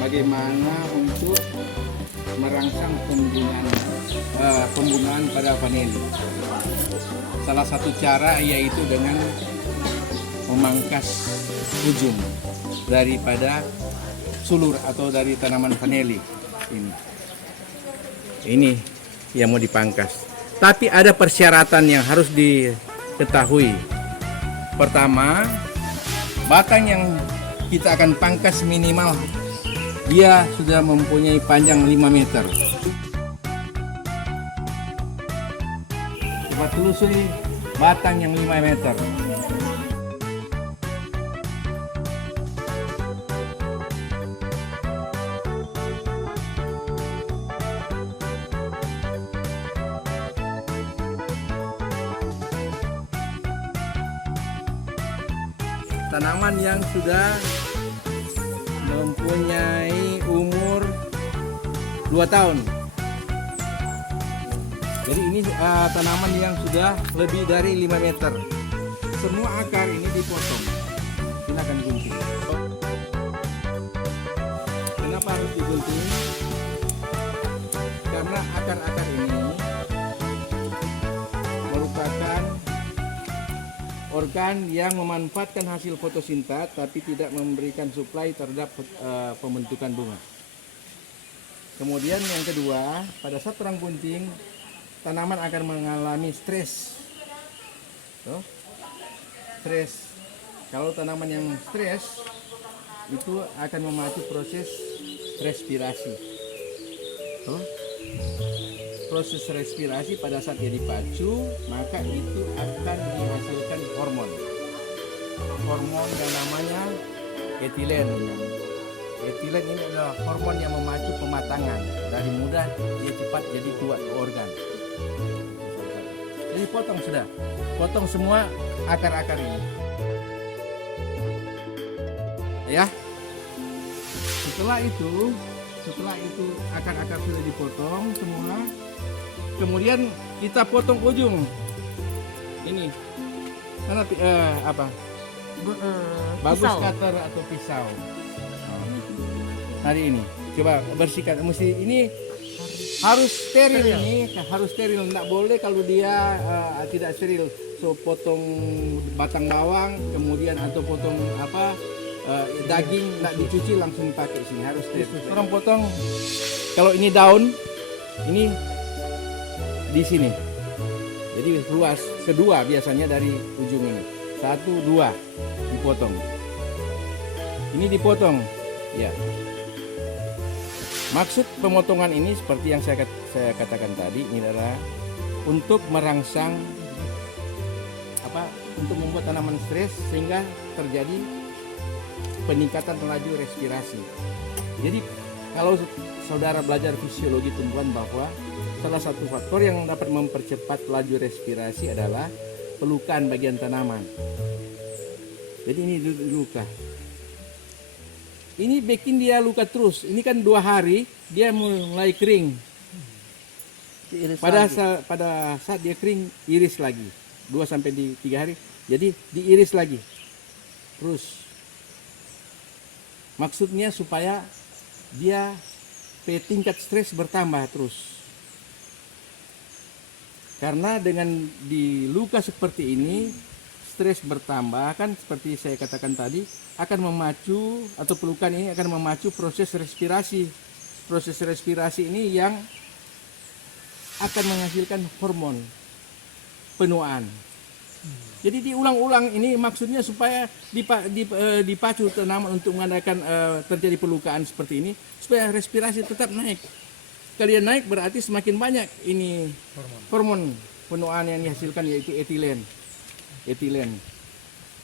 Bagaimana untuk merangsang pembunuhan pada vanili. Salah satu cara yaitu dengan memangkas ujung daripada sulur atau dari tanaman vanili ini yang mau dipangkas. Tapi ada persyaratan yang harus diketahui. Pertama, batang yang kita akan pangkas minimal dia sudah mempunyai panjang 5 meter. Coba telusuri batang yang 5 meter. Tanaman yang sudah mempunyai umur 2 tahun. Jadi ini tanaman yang sudah lebih dari 5 meter. Semua akar ini dipotong. Silakan gunting. Kenapa harus digunting? Karena akar-akar ini merupakan organ yang memanfaatkan hasil fotosintas tapi tidak memberikan suplai terhadap pembentukan bunga. Kemudian yang kedua, pada saat perang gunting, tanaman akan mengalami stres. Stres. Kalau tanaman yang stres, itu akan memacu proses respirasi. Proses respirasi pada saat dia dipacu, maka itu akan menghasilkan hormon yang namanya etilen. Etilen ini adalah hormon yang memacu pematangan, dari muda dia cepat jadi tua organ. Jadi potong semua akar-akar ini ya. Setelah itu akar-akar sudah dipotong semua. Kemudian kita potong ujung ini. Karena bagus cutter atau pisau. Hari ini coba bersihkan. Mesti ini harus steril. Ini harus steril. Tidak boleh kalau dia tidak steril. So potong batang bawang, kemudian atau potong daging tidak dicuci langsung pakai sini, harus steril. Orang potong kalau ini daun ini di sini. Jadi luas kedua biasanya dari ujung ini. 1, 2 dipotong. Ini dipotong. Ya. Maksud pemotongan ini seperti yang saya katakan tadi, ini adalah untuk merangsang untuk membuat tanaman stres sehingga terjadi peningkatan laju respirasi. Jadi kalau saudara belajar fisiologi tumbuhan bahwa salah satu faktor yang dapat mempercepat laju respirasi adalah pelukan bagian tanaman. Jadi ini luka. Ini bikin dia luka terus. Ini kan 2 hari dia mulai kering. Pada saat dia kering, iris lagi. 2 sampai 3 hari. Jadi diiris lagi. Terus. Maksudnya supaya dia tingkat stres bertambah terus. Karena dengan di luka seperti ini, stres bertambah, kan seperti saya katakan tadi, akan memacu, atau pelukan ini akan memacu proses respirasi. Proses respirasi ini yang akan menghasilkan hormon penuaan. Jadi diulang-ulang, ini maksudnya supaya dipacu tanaman untuk mengadakan terjadi pelukaan seperti ini, supaya respirasi tetap naik. kalian naik berarti semakin banyak ini hormon penuaan yang dihasilkan, yaitu etilen.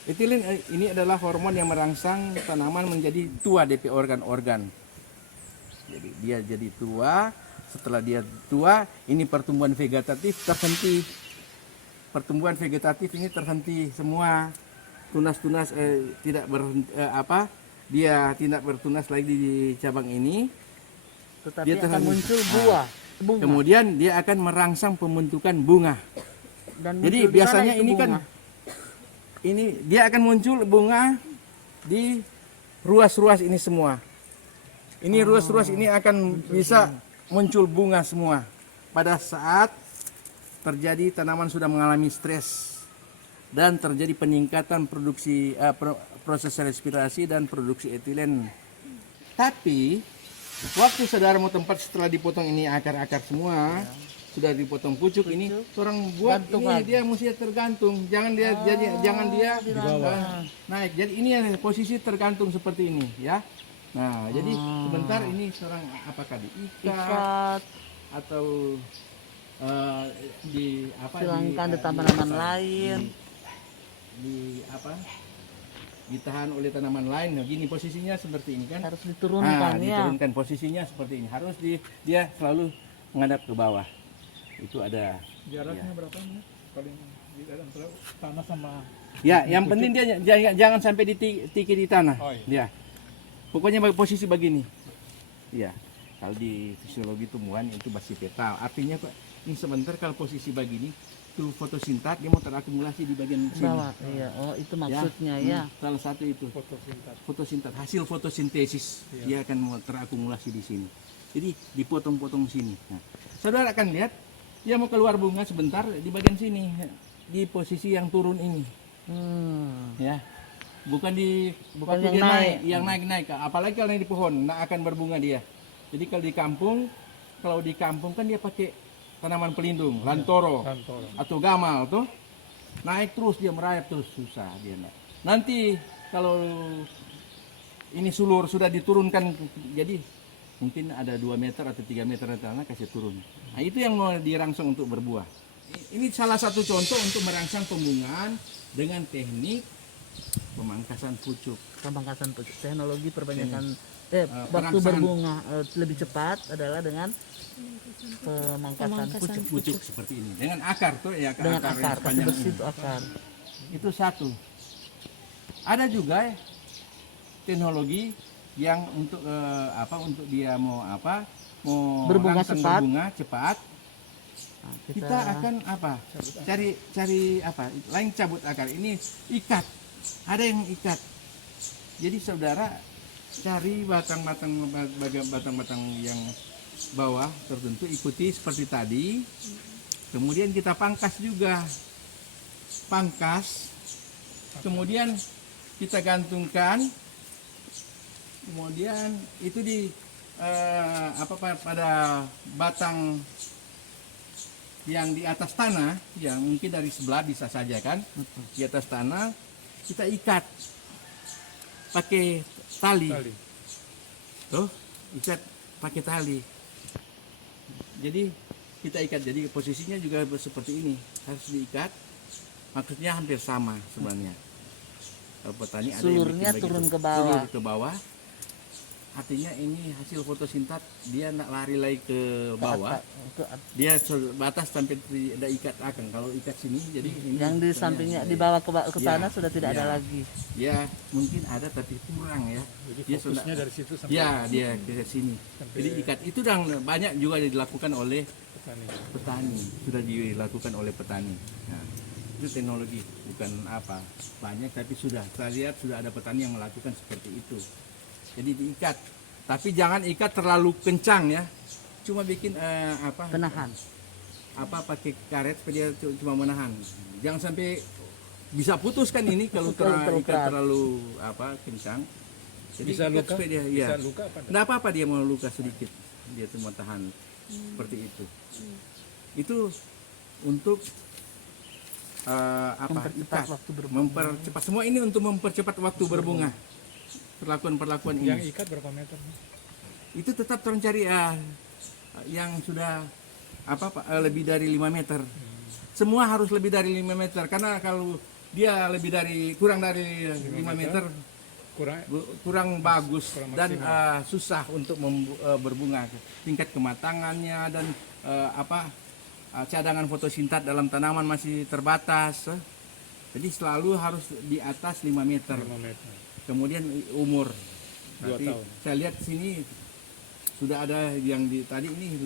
Etilen ini adalah hormon yang merangsang tanaman menjadi tua DP organ-organ. Jadi dia jadi tua. Setelah dia tua, ini pertumbuhan vegetatif terhenti. Pertumbuhan vegetatif ini terhenti semua. Tunas-tunas tidak dia tidak bertunas lagi di cabang ini. Tetapi Dia akan muncul bunga. Kemudian dia akan merangsang pembentukan bunga. Dan Jadi muncul di biasanya mana itu ini bunga? kan ini dia akan muncul bunga di ruas-ruas ini semua. Ini ruas-ruas ini akan bisa muncul bunga semua pada saat terjadi tanaman sudah mengalami stres dan terjadi peningkatan produksi proses respirasi dan produksi etilen. Tapi waktu saudara mau tempat setelah dipotong ini akar-akar semua, sudah dipotong pucuk ini, orang buat Gantungan. ini dia mesti tergantung, jangan dia di bawah. naik. Jadi ini yang posisi tergantung seperti ini ya. Nah, jadi sebentar ini seorang apakah diikat Ikat, atau di apa silangkan di tanaman lain. di apa ditahan oleh tanaman lain. Nah, gini posisinya seperti ini kan. Harus diturunkan ya. Diturunkan posisinya seperti ini. Harus dia selalu menghadap ke bawah. Itu ada Jaraknya berapa nih? Paling di dalam tanah sama. ya, yang penting dia jangan sampai tiki di tanah. Oh, iya. Ya. Pokoknya posisi begini. Iya. Kalau di fisiologi tumbuhan itu basipetal. Artinya Pak, ini sebentar kalau posisi begini, itu fotosintat dia mau terakumulasi di bagian sini. Bawah. Iya. Oh, itu maksudnya ya. Salah satu itu. Fotosintat, hasil fotosintesis dia akan mau terakumulasi di sini. Jadi dipotong-potong sini. Nah, saudara akan lihat dia mau keluar bunga sebentar di bagian sini, di posisi yang turun ini, ya. Bukan di Bukan waktu yang dia naik. yang naik. Apalagi kalau naik di pohon, nggak akan berbunga dia. Jadi kalau di kampung kan dia pakai tanaman pelindung, lantoro atau gamal tuh, naik terus dia merayap terus, susah dia enggak. Nanti kalau ini sulur sudah diturunkan, jadi mungkin ada 2 meter atau 3 meter tanah kasih turun. Nah, itu yang mau dirangsang untuk berbuah. Ini salah satu contoh untuk merangsang pembungaan dengan teknik pemangkasan pucuk. Pemangkasan pucuk. Teknologi perbanyakan waktu perangsangan. berbunga lebih cepat adalah dengan pemangkasan pucuk. Pucuk seperti ini dengan akar tuh ya, Dengan yang akar, kasih sepanjang bersih ini. itu akar. Itu satu. Ada juga teknologi yang untuk untuk dia mau Berbunga rangsang cepat. berbunga cepat. Nah, Kita akan cari lain cabut akar ini, ikat, ada yang ikat. Jadi saudara cari batang-batang yang bawah tertentu, ikuti seperti tadi, kemudian kita pangkas juga, kemudian kita gantungkan, kemudian itu pada batang yang di atas tanah, yang mungkin dari sebelah bisa saja kan, di atas tanah kita ikat pakai tali. Tuh, ikat pakai tali. Jadi kita ikat, jadi posisinya juga seperti ini, harus diikat. Maksudnya hampir sama sebenarnya. Kalau petani ada yang sulurnya bikin turun begitu. ke bawah. Turun ke bawah. Artinya ini hasil fotosintat, dia nak lari lagi ke bawah. Dia batas sampai tidak ikat akang. Kalau ikat sini, jadi ini Yang di sampingnya dibawa ke sana Ya, sudah tidak ya. ada lagi. Ya mungkin ada tapi kurang ya. Jadi Dia fokusnya sudah- dari situ sampai Ya dia ke sini. Jadi ikat itu dan banyak juga dilakukan oleh petani. petani, sudah dilakukan oleh petani. Nah, itu teknologi, bukan banyak, tapi sudah saya lihat sudah ada petani yang melakukan seperti itu. Jadi diikat, tapi jangan ikat terlalu kencang ya. Cuma bikin Penahan. pakai karet supaya dia cuma menahan. Jangan sampai bisa putuskan ini kalau Terlalu ikat keras. terlalu kencang. Jadi Bisa ikat luka? supaya dia, Bisa ya. luka apa enggak? Nggak apa-apa dia mau luka sedikit, dia cuma tahan seperti itu. Itu untuk Mempercepat ikat, waktu berbunga. mempercepat semua ini untuk mempercepat waktu berbunga. Perlakuan-perlakuan ini. Yang ikat berapa meter? Itu tetap orang cari yang sudah lebih dari 5 meter. Semua harus lebih dari 5 meter karena kalau dia kurang dari 5 meter kurang bagus kurang dan susah untuk berbunga. Tingkat kematangannya dan cadangan fotosintat dalam tanaman masih terbatas. Jadi selalu harus di atas 5 meter. 5 meter. Kemudian umur. 2 Nanti tahun. saya lihat sini sudah ada yang tadi ini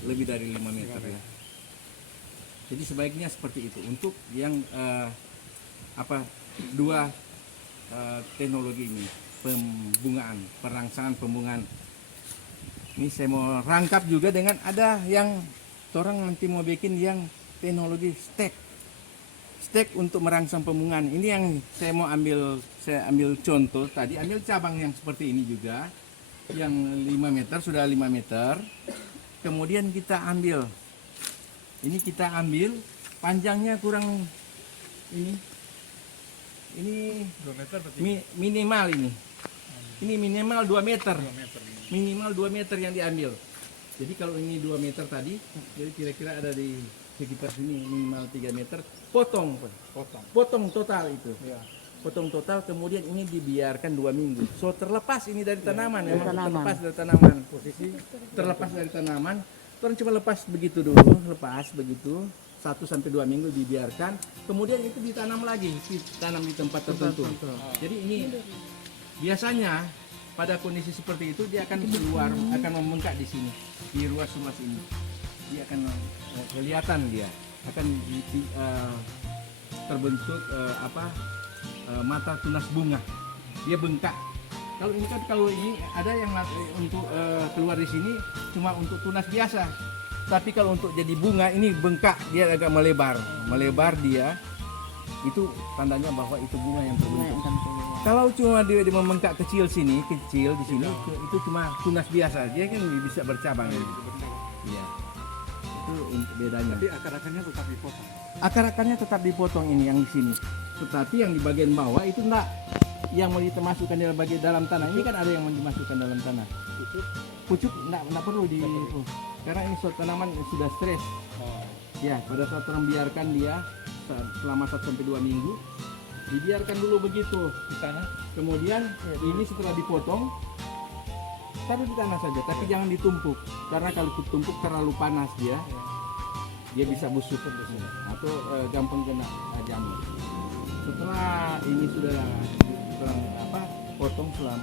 lebih dari 5 meter ya. Jadi sebaiknya seperti itu untuk yang dua teknologi ini, perangsangan pembungaan. Ini saya mau rangkap juga dengan ada yang orang nanti mau bikin yang teknologi stek untuk merangsang pembungaan. Ini yang saya ambil contoh tadi, ambil cabang yang seperti ini juga, yang 5 meter sudah 5 meter. Kemudian kita ambil panjangnya kurang ini 2 meter berarti minimal ini minimal 2 meter. 2 meter. Minimal 2 meter yang diambil. Jadi kalau ini 2 meter tadi, jadi kira-kira ada di sekitar sini minimal 3 meter, potong total itu. Ya. Potong total, kemudian ini dibiarkan 2 minggu. So terlepas ini dari tanaman, Dari emang tanaman. terlepas dari tanaman. Posisi terlepas dari tanaman. Orang cuma lepas begitu dulu, lepas begitu 1 sampai 2 minggu dibiarkan, kemudian itu ditanam lagi, ditanam di tempat tertentu. Jadi ini biasanya pada kondisi seperti itu dia akan keluar, akan membengkak di sini, di ruas-ruas ini. Dia akan kelihatan dia akan terbentuk mata tunas bunga. Dia bengkak. Kalau ini ada yang untuk keluar di sini cuma untuk tunas biasa. Tapi kalau untuk jadi bunga ini bengkak, dia agak melebar dia. Itu tandanya bahwa itu bunga yang terbentuk. Kalau cuma dia membengkak kecil di sini, itu cuma tunas biasa. Dia kan bisa bercabang. Iya. Itu bedanya. Tapi akar-akarnya tetap dipotong. Akar-akarnya tetap dipotong ini yang di sini. Tetapi yang di bagian bawah itu enggak, yang mau dimasukkan dalam tanah. Ini kan ada yang mau dimasukkan dalam tanah. Pucuk enggak perlu karena ini suatu tanaman yang sudah stres. Ya, pada saat orang biarkan dia selama 1 sampai 2 minggu, dibiarkan dulu begitu Di tanah. Kemudian ini setelah dipotong taruh di tanah saja, tapi jangan ditumpuk karena kalau ditumpuk terlalu panas dia bisa busuk atau gampang kena jamur. Setelah ini sudah potong setelah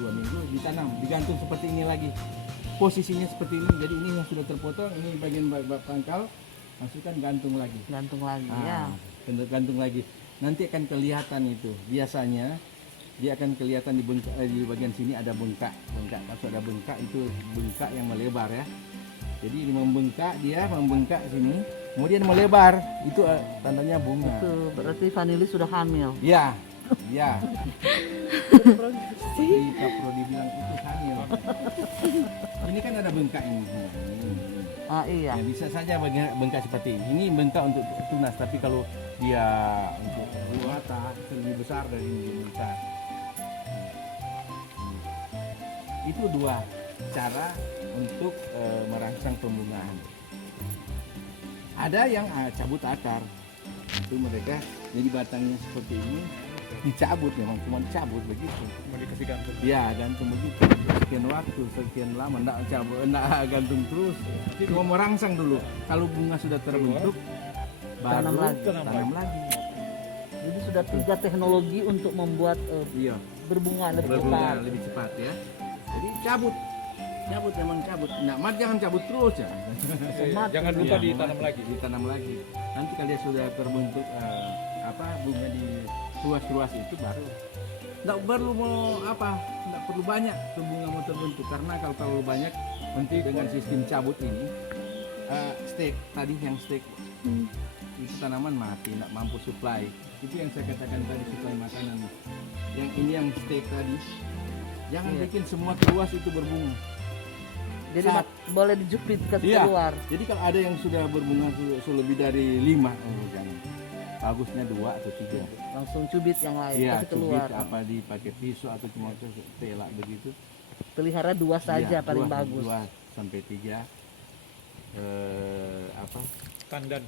2 minggu ditanam, digantung seperti ini lagi. Posisinya seperti ini, jadi ini yang sudah terpotong, ini bagian pangkal, masukkan gantung lagi. Ya. Gantung lagi. Nanti akan kelihatan itu. Biasanya dia akan kelihatan di bagian sini ada bengkak. Kalau ada bengkak itu bengkak yang melebar ya. Jadi ini membengkak sini, kemudian melebar. Itu tandanya bunga. Itu berarti vanili sudah hamil. Ya. Seperti Kak Prodi bilang itu hamil. Ini kan ada bengkak ini. Iya. Ya, bisa saja bengkak seperti ini. Ini bengkak untuk tunas, tapi kalau dia untuk mata lebih besar dari ini bengkak. Itu 2 cara untuk merangsang pembungaan. Ada yang cabut akar. Itu mereka jadi batangnya seperti ini dicabut, memang cuma dicabut begitu. Mau dikasih gantung. Ya, gantung begitu. Sekian waktu, sekian lama, enggak gantung terus. Cuma merangsang dulu. Kalau bunga sudah terbentuk, baru tanam lagi. Jadi sudah 3 teknologi untuk membuat berbunga lebih cepat ya. Jadi cabut, memang cabut. Nah, jangan cabut terus ya. Jangan lupa ditanam lagi. Nanti kalau dia sudah terbentuk bunga di ruas-ruas itu baru. Nggak perlu banyak bunga mau terbentuk, karena kalau terlalu banyak nanti dengan sistem cabut ini stek itu tanaman mati, nggak mampu supply. Itu yang saya katakan tadi, supply makanan. Yang ini yang stek tadi, jangan bikin semua ruas itu berbunga. Jadi boleh dijepit keluar. Jadi kalau ada yang sudah berbunga lebih dari 5, jangan. Bagusnya 2 atau 3. Langsung cubit yang lain, Iya, kasih keluar. apa dipakai pisau atau cuma telak begitu. Pelihara 2 saja Iya, paling 2, bagus. sampai 3 apa Tandan.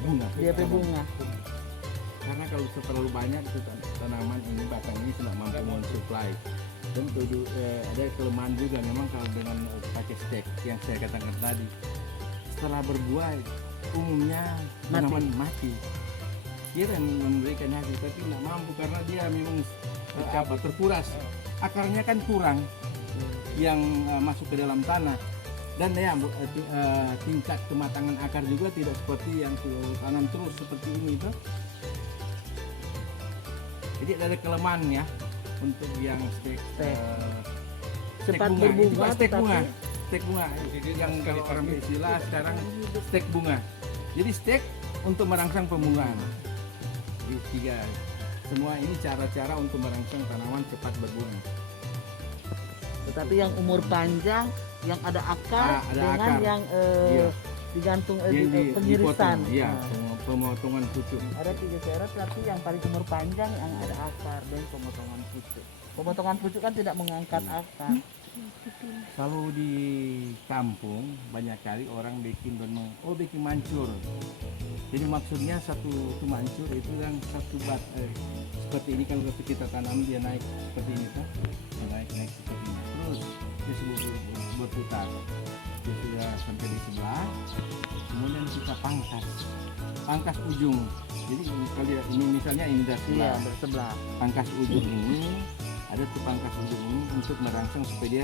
bunga. DP bunga. Karena kalau terlalu banyak itu tanaman ini batang ini tidak mampu mensuplai. Dan ada kelemahan juga memang kalau dengan pakai stek yang saya katakan tadi, setelah berbuah umumnya tanaman mati. Dia kan memberikan hasil tapi tidak mampu karena dia memang terkuras. Akarnya kan kurang yang masuk ke dalam tanah. Dan ya tingkat kematangan akar juga tidak seperti yang tanam terus seperti ini tuh. Jadi ada kelemahan ya untuk yang stek Cepat bunga. berbunga, Itu Pak, stek tetapi- bunga. Stek bunga yang kalau orang istilah sekarang stek bunga. Jadi stek untuk merangsang pembungaan. Jadi 3 semua ini cara-cara untuk merangsang tanaman cepat berbunga. Tetapi yang umur panjang, yang ada akar Ada dengan akar. yang Iya. digantung Yang pengirisan. dipotong, iya, Nah, pemotongan pucuk. ada 3 syarat tapi yang paling umur panjang yang ada akar dan pemotongan pucuk. Pemotongan pucuk kan tidak mengangkat akar. Kalau di kampung banyak kali orang bikin bikin mancur. Jadi maksudnya satu mancur itu yang satu seperti ini kalau kita tanam dia naik seperti ini kan, dia naik seperti ini. Terus dia berputar. Dia sudah sampai di sebelah, kemudian kita pangkas ujung. Jadi kalau ini misalnya ini dari Iya, sebelah, bersebelah. pangkas ujung ini ada tuh pangkas ujung ini untuk merangsang supaya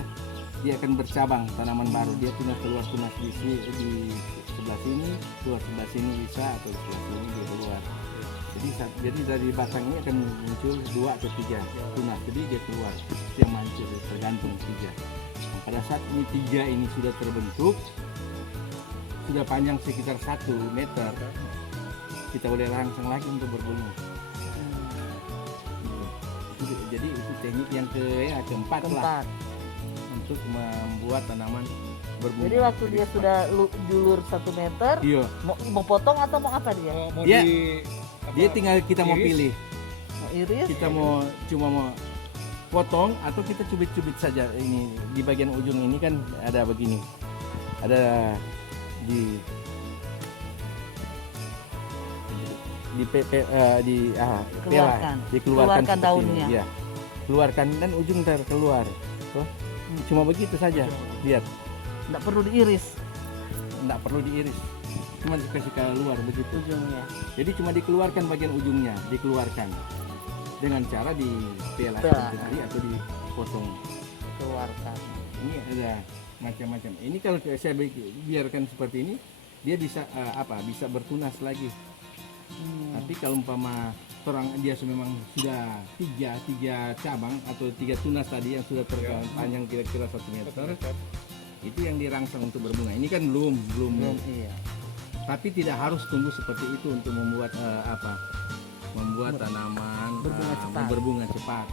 dia akan bercabang tanaman baru. Dia tunas di sebelah sini, keluar sebelah sini bisa, atau sebelah sini dia keluar. Jadi dari batang ini akan muncul 2 atau 3 tunas. Jadi dia keluar, itu yang mancur, tergantung 3. Nah, pada saat ini 3 ini sudah terbentuk, sudah panjang sekitar 1 meter, kita boleh rangsang lagi untuk berbunga. Jadi itu teknik yang keempat lah untuk membuat tanaman berbunga. Jadi waktu dia sudah julur 1 meter, Iya, mau potong atau mau apa dia? Mau Iya. di dia tinggal kita mau iris? pilih, Mau iris? kita cuma mau potong atau kita cubit-cubit saja. Ini di bagian ujung ini kan ada begini, ada di Keluarkan. dikeluarkan Keluarkan seperti daunnya. ini. Ya, keluarkan dan ujung terkeluar. Tuh, cuma begitu saja. Lihat, Nggak perlu diiris nggak perlu diiris, cuma dikasih keluar begitu. ujungnya. Jadi cuma dikeluarkan bagian ujungnya, dikeluarkan dengan cara dipelah Pelah. tadi atau dipotong. Keluarkan. Ini ada macam-macam. Ini kalau saya biarkan seperti ini, dia bisa bisa bertunas lagi. Tapi kalau umpama orang dia memang sudah tiga cabang atau 3 tunas tadi yang sudah terpanjang kira-kira 1 meter, itu yang dirangsang untuk berbunga. Ini kan belum. Iya. Tapi tidak harus tunggu seperti itu untuk membuat membuat tanaman berbunga cepat.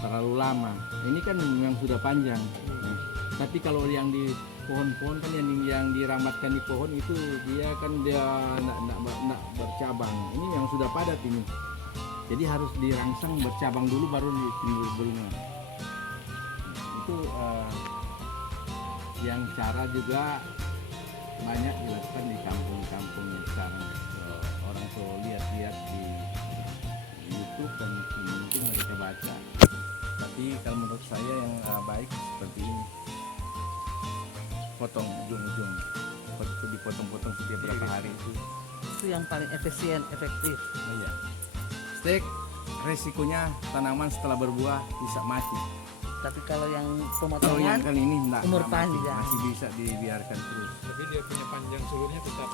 Terlalu lama. Ini kan yang sudah panjang. Tapi kalau yang di pohon-pohon kan yang dirambatkan di pohon itu dia nak bercabang. Ini yang sudah padat ini. Jadi harus dirangsang bercabang dulu baru timbul bunga. Itu yang cara juga banyak dilakukan di kampung-kampung yang sekarang. Orang tuh lihat-lihat di YouTube dan mungkin mereka baca. Tapi kalau menurut saya yang baik seperti ini, potong ujung-ujung, dipotong-potong setiap berapa hari itu. Itu yang paling efisien, efektif. Oh iya. Stek resikonya tanaman setelah berbuah bisa mati. Tapi kalau yang Kalau pemotongan yang kali ini enggak, umur mati, panjang. masih bisa dibiarkan terus. Tapi dia punya panjang seluruhnya tetap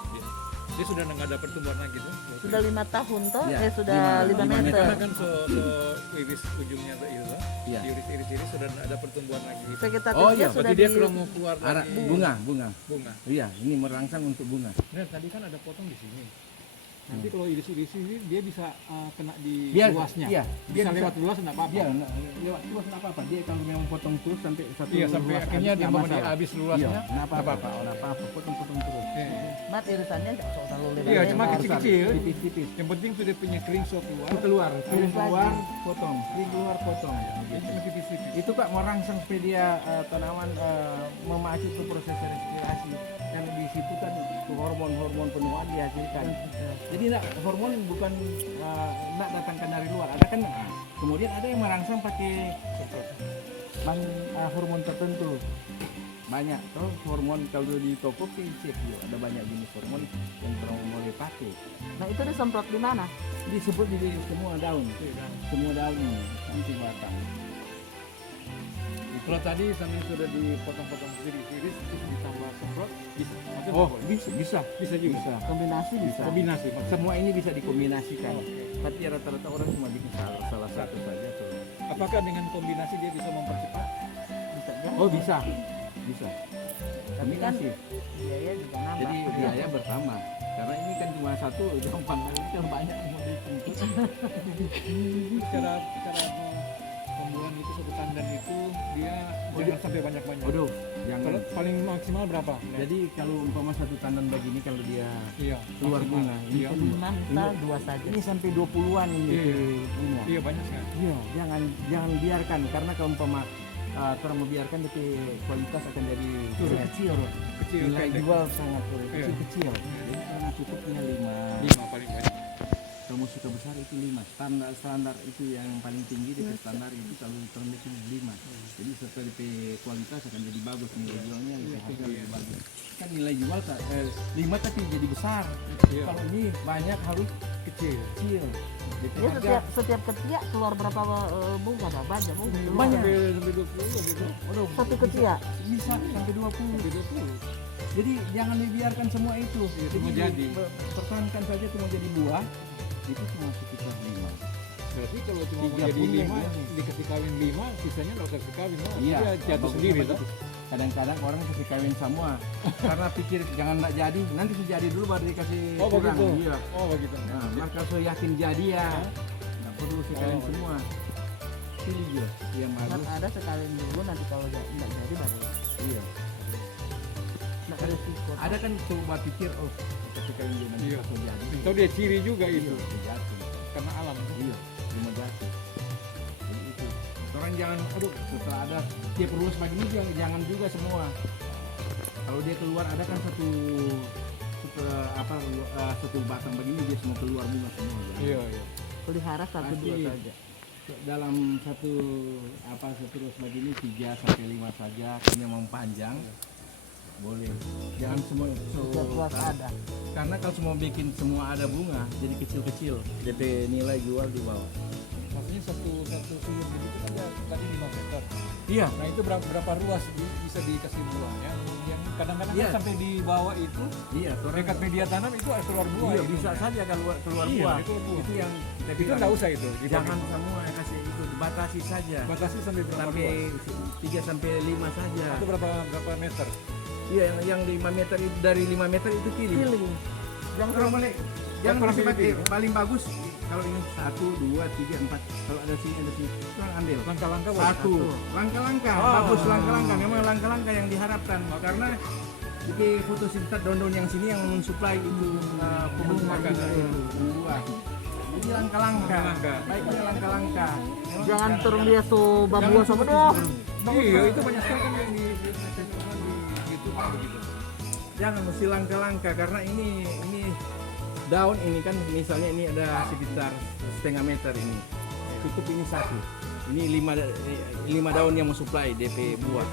dia sudah nggak ada pertumbuhan lagi tuh. sudah 5 tahun toh, Iya, sudah 5 lima meter. Karena kan so iris ujungnya tuh itu, Iya. iris ada pertumbuhan pertumbuhan lagi. Vegetatifnya Oh iya, sudah Berarti dia kalau mau keluar Arah lagi bunga. bunga. Iya, ini merangsang untuk bunga. Nah, tadi kan ada potong di sini. Nanti kalau iris-iris ini dia bisa kena di Dia- luasnya. iya, bisa dia lewat luas enggak apa-apa. Dia lewat terus nggak apa-apa. Dia kalau memang potong terus sampai satu Iya, sampai ruas akhirnya habis, dia nggak mau masalah. habis luasnya. Iya, nggak apa-apa, nggak apa-apa. Potong-potong terus. Iya. Mat irisannya nggak usah terlalu lebar. Iya, cuma lebar. kecil-kecil. Tipis-tipis. Yang penting sudah punya kering so keluar. Keluar, Iris keluar, lagi. potong, keluar, potong. Jadi cuma tipis-tipis. Itu Pak merangsang supaya dia tanaman memacu tuh proses respirasi. Dan di situ kan hormon-hormon penuaan dihasilkan. Jadi hormon bukan nak datangkan dari luar. Ada kan kemudian ada yang merangsang pakai hormon tertentu. Banyak tuh hormon kalau di toko sih cek ya, ada banyak jenis hormon yang orang boleh pakai. Nah itu disemprot di mana? Disebut di semua daun, semua daun ini sampai batang. Kalau tadi sambil sudah dipotong-potong iris-iris terus ditambah semprot bisa. Maksudnya Oh boleh? bisa Bisa juga. bisa. Kombinasi bisa. Kombinasi maksudnya. Semua ini bisa dikombinasikan. Oke. Tapi rata-rata orang cuma bikin salah satu saja tuh. Apakah dengan kombinasi dia bisa mempercepat? Bisa aja. Oh bisa, bisa. Tapi kan Kombinasi. biaya juga nambah. Jadi biaya bertambah. Karena ini kan cuma satu, gampang. Ini kan banyak yang mau dituntut. Cara pembuahan itu satu tandan itu dia jangan sampai banyak-banyak. Waduh, Kalau jangan. paling maksimal berapa? Jadi kalau umpama satu tandan begini kalau dia iya, keluar maksimal. bunga, ini Iya. kan Lima kita dua saja. ini sampai 20-an ini Iya. bunga. Iya banyak sekali. Iya, jangan biarkan karena kalau umpama orang membiarkan DP kualitas akan jadi Turun. kecil. Kecil Nilai pendek. jual sangat turun, Iya. kecil. Jadi memang cukup punya 5. 5 paling banyak. Kalau mau suka besar itu 5. Standar itu yang paling tinggi DP standar itu kalau turun itu 5. Jadi setelah DP kualitas akan jadi bagus, nilai jualnya lebih harga lebih bagus. Kan nilai jual 5 tapi jadi besar. Iya. Kalau ini banyak harus Kecil. kecil. DP Dia harga setiap ketiak keluar berapa bunga Pak? Banyak bunga. keluar. Banyak. Sampai 20 gitu. waduh, Satu ketiak. bisa sampai 20. Sampai 20. Jadi jangan dibiarkan semua itu. Iya, cuma jadi. Pertahankan saja cuma jadi buah. Itu cuma sekitar 5. Berarti kalau cuma mau 30 jadi 5 ya. dikasih kawin 5, sisanya nggak usah dikawin. Iya, Dia jatuh bagusnya sendiri begitu. tuh. Kadang-kadang orang kasih kawin semua karena pikir jangan nggak jadi, nanti jadi dulu baru dikasih Oh kurang. begitu. Iya. Oh begitu. Nah, maka saya yakin jadi ya. Nggak perlu sekalian Oh. semua. Pilih juga yang Kan bagus. ada sekali dulu nanti kalau nggak jadi baru Iya. nggak resiko. Ada kan coba pikir oh kasih kawin dulu nanti Iya. pas jadi. Tahu dia ciri juga Iya, itu jatuh. karena alam. Iya, cuma jatuh. Jadi itu. Orang jangan, aduh, setelah ada tiap ruas begini jangan juga semua. Kalau dia keluar ada kan satu batang begini dia semua keluar bunga semua. Iya iya. Pelihara satu Pasti. dua saja. Dalam satu ruas begini 3 sampai 5 saja. Kalau memang panjang boleh. Jangan semua Setiap luas ada. karena kalau semua bikin semua ada bunga jadi kecil-kecil. DP nilai jual di bawah. Maksudnya satu suyur begitu kan dia tadi 5 meter. Iya. Nah itu berapa ruas bisa dikasih buah ya? Yang kadang-kadang Iya. kan sampai di bawah itu Iya, orang dekat media tanam itu keluar buah. iya itu. bisa saja keluar Iya, buah. itu buah. Itu yang Itu nggak usah itu. jangan semua kasih itu dibatasi saja. batasi sampai berapa Sampai luas? 3 sampai 5 saja. Itu berapa meter? Iya, yang 5 meter itu dari 5 meter itu pilih. Jangan orang boleh jangan orang kasih pakai pilih-pilih. paling bagus kalau ini 1 2 3 4 kalau ada sini orang ambil. Langkah-langkah boleh? Satu, langkah-langkah, Oh. bagus langkah-langkah. Memang langkah-langkah yang diharapkan karena di fotosintet daun-daun yang sini yang mensuplai itu pembentukan buah. Jadi langkah-langkah, Langkah-langkah. baiknya langkah-langkah. Jangan terlihat tuh bambu sama dong. Iya itu banyak sekali kan yang di YouTube begitu. Jangan mesti langkah-langkah karena ini daun ini kan misalnya ini ada sekitar setengah meter ini. Cukup ini satu. Ini 5 daun yang mensuplai DP buah.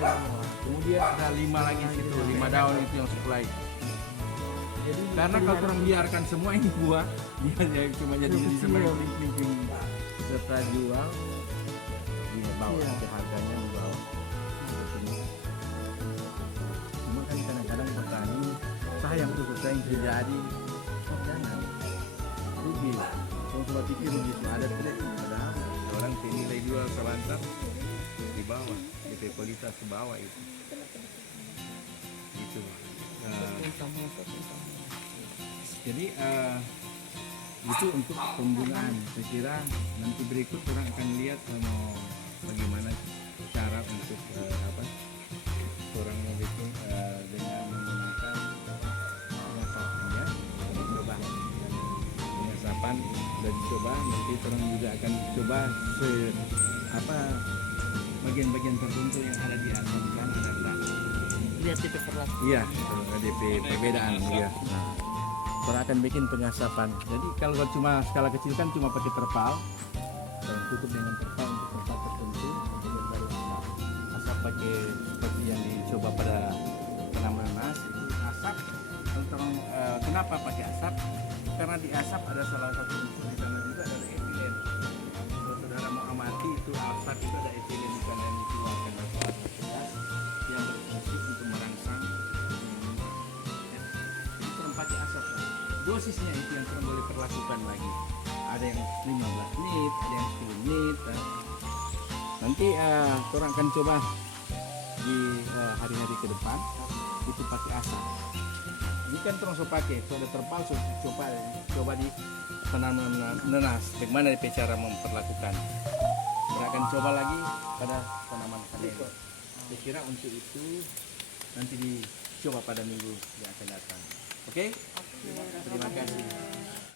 Kemudian ada 5 lagi situ, 5 daun itu yang suplai. Karena kalau kurang biarkan semua ini buah, dia cuma jadi sebagai link serta jual di bawah, Iya. harganya di bawah. Cuma kan kadang-kadang petani sayang tuh sayang terjadi, jangan rugi. Kalau coba pikir rugi ada trade, padahal orang nilai jual selantar di bawah, DP kualitas ke bawah itu. Gitu. Jadi Itu untuk pembunuhan. Saya kira nanti berikut orang akan lihat mau bagaimana cara untuk orang mau bikin dengan menggunakan pengasapan ya, coba pengasapan dan coba nanti orang juga akan coba bagian-bagian tertentu yang ada di asapkan ada enggak. Lihat tipe perlaku. Iya, kalau ada perbedaan ya. Nah, orang akan bikin pengasapan. Jadi kalau cuma skala kecil kan cuma pakai terpal dan tutup dengan terpal untuk tempat tertentu. Kemudian baru asap pakai seperti yang dicoba pada tanaman nanas itu asap. Kenapa pakai asap? Karena di asap ada salah satu unsur di sana juga ada etilen. Kalau saudara mau amati itu asap itu ada etilen di sana yang dikeluarkan oleh gas yang berfungsi untuk merangsang. Itu orang pakai asap. Dosisnya itu yang orang boleh perlakukan lagi. Ada yang 15 menit, ada yang 10 menit. Nanti orang akan coba di hari-hari ke depan itu pakai asap. Ini kan terus pakai, so ada terpal, coba di tanaman nanas. Bagaimana cara memperlakukan? Kita akan coba lagi pada tanaman kanel. Saya kira untuk itu nanti dicoba pada minggu yang akan datang. Oke? Terima kasih.